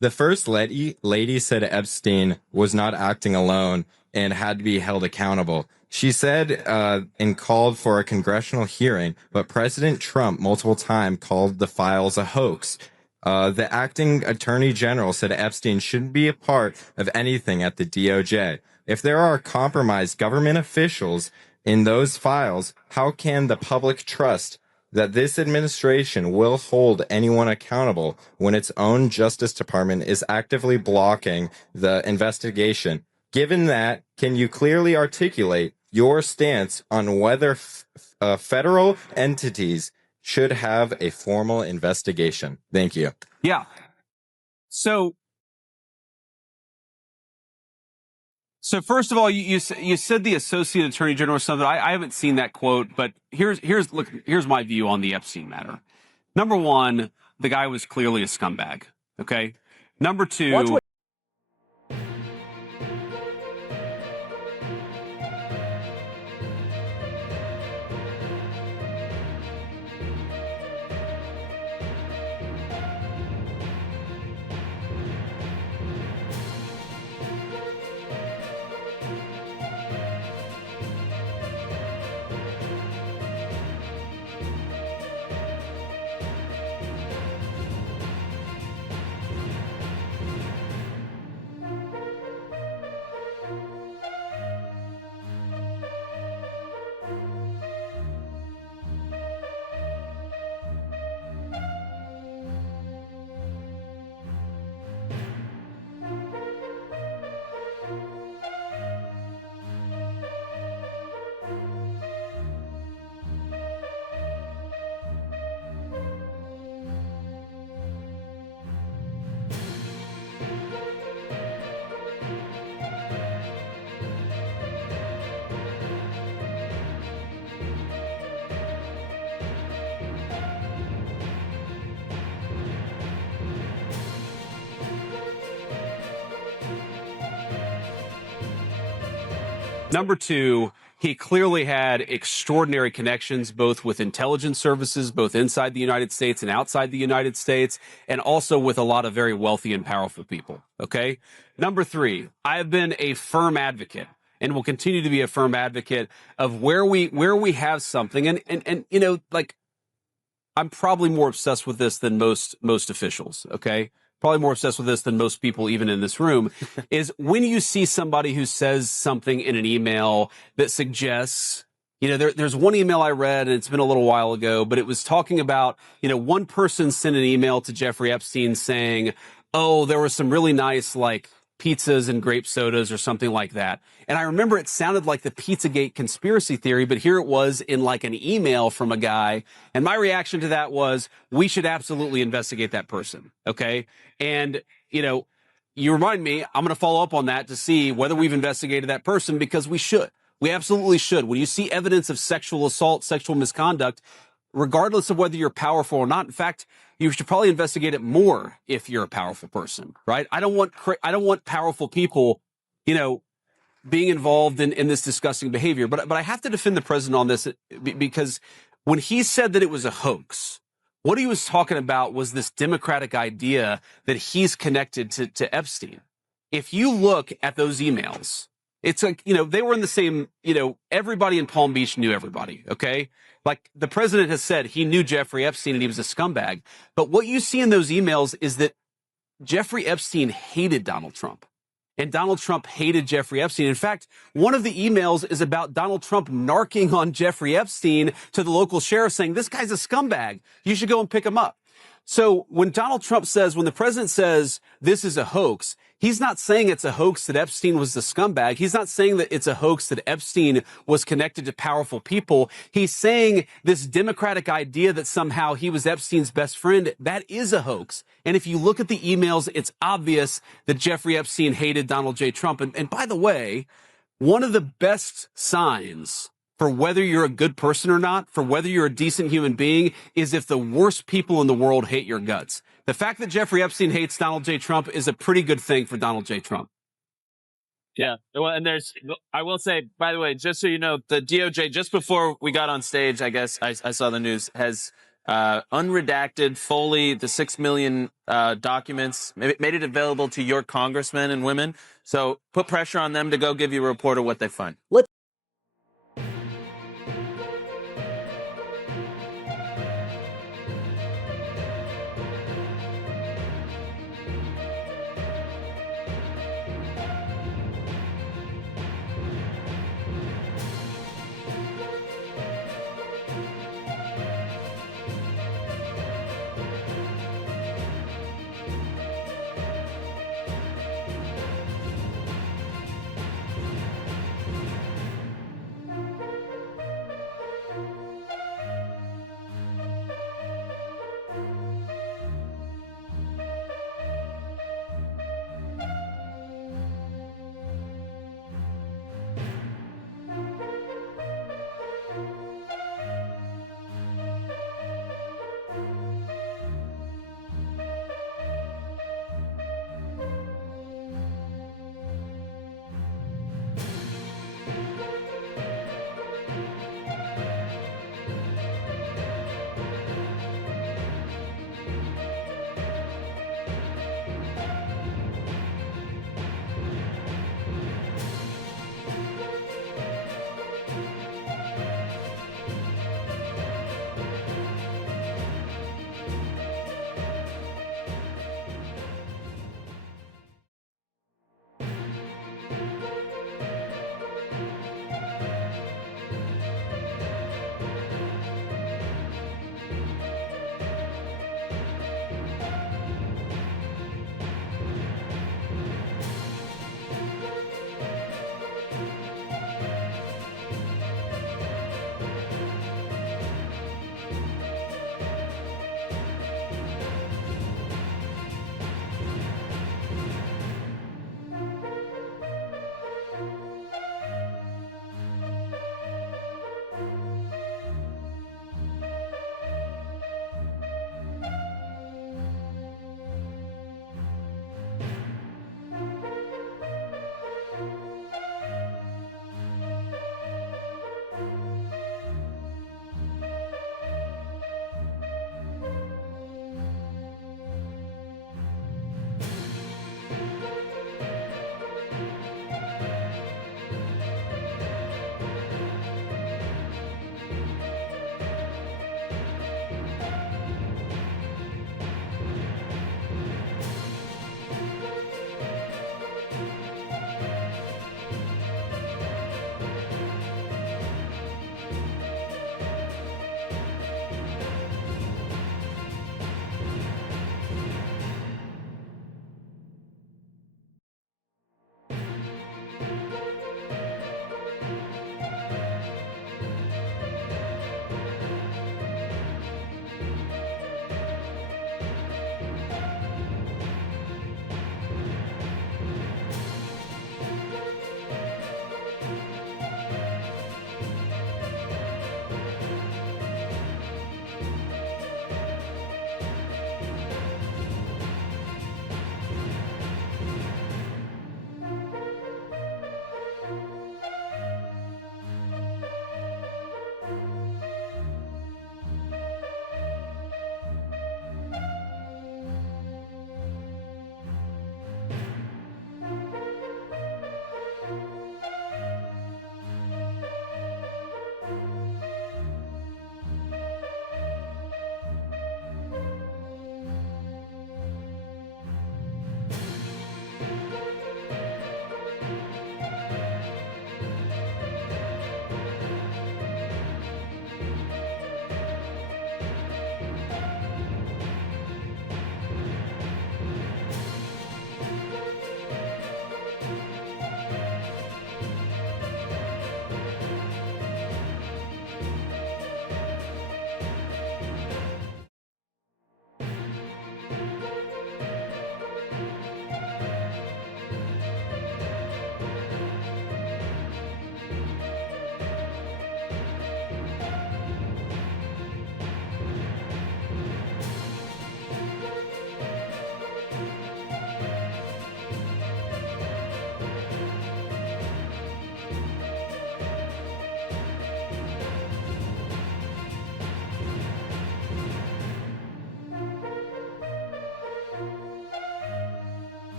The first lady said Epstein was not acting alone and had to be held accountable. She said and called for a congressional hearing, but President Trump multiple times called the files a hoax. The acting attorney general said Epstein shouldn't be a part of anything at the DOJ. If there are compromised government officials in those files, how can the public trust that this administration will hold anyone accountable when its own Justice Department is actively blocking the investigation? Given that, can you clearly articulate your stance on whether federal entities should have a formal investigation? Thank you. Yeah. So first of all, you said the Associate Attorney General or something. I haven't seen that quote, but here's my view on the Epstein matter. Number one, the guy was clearly a scumbag. Okay. Number two. Number two, he clearly had extraordinary connections, both with intelligence services, both inside the United States and outside the United States, and also with a lot of very wealthy and powerful people. Okay. Number three, I have been a firm advocate and will continue to be a firm advocate of where we have something. And you know, like, I'm probably more obsessed with this than most officials. Okay. Probably more obsessed with this than most people, even in this room, is when you see somebody who says something in an email that suggests, you know, there's one email I read, and it's been a little while ago, but it was talking about, you know, one person sent an email to Jeffrey Epstein saying, oh, there were some really nice, like, pizzas and grape sodas or something like that. And I remember it sounded like the Pizzagate conspiracy theory, but here it was in like an email from a guy. And my reaction to that was, we should absolutely investigate that person. Okay. And, you know, you remind me, I'm going to follow up on that to see whether we've investigated that person, because we should. We absolutely should. When you see evidence of sexual assault, sexual misconduct, regardless of whether you're powerful or not, in fact, you should probably investigate it more if you're a powerful person, right? I don't want powerful people, you know, being involved in this disgusting behavior. But I have to defend the president on this, because when he said that it was a hoax, what he was talking about was this democratic idea that he's connected to Epstein. If you look at those emails, it's like, you know, they were in the same, you know, everybody in Palm Beach knew everybody. Okay. Like, the president has said he knew Jeffrey Epstein and he was a scumbag. But what you see in those emails is that Jeffrey Epstein hated Donald Trump, and Donald Trump hated Jeffrey Epstein. In fact, one of the emails is about Donald Trump narking on Jeffrey Epstein to the local sheriff, saying, this guy's a scumbag. You should go and pick him up. So when the president says this is a hoax, he's not saying it's a hoax that Epstein was the scumbag. He's not saying that it's a hoax that Epstein was connected to powerful people. He's saying this democratic idea that somehow he was Epstein's best friend, that is a hoax. And if you look at the emails, it's obvious that Jeffrey Epstein hated Donald J. Trump. And by the way, one of the best signs for whether you're a good person or not, for whether you're a decent human being, is if the worst people in the world hate your guts. The fact that Jeffrey Epstein hates Donald J. Trump is a pretty good thing for Donald J. Trump. Yeah. Well, and I will say, by the way, just so you know, the DOJ, just before we got on stage, I guess I saw the news, has unredacted, fully, the 6 million documents, made it available to your congressmen and women. So put pressure on them to go give you a report of what they find.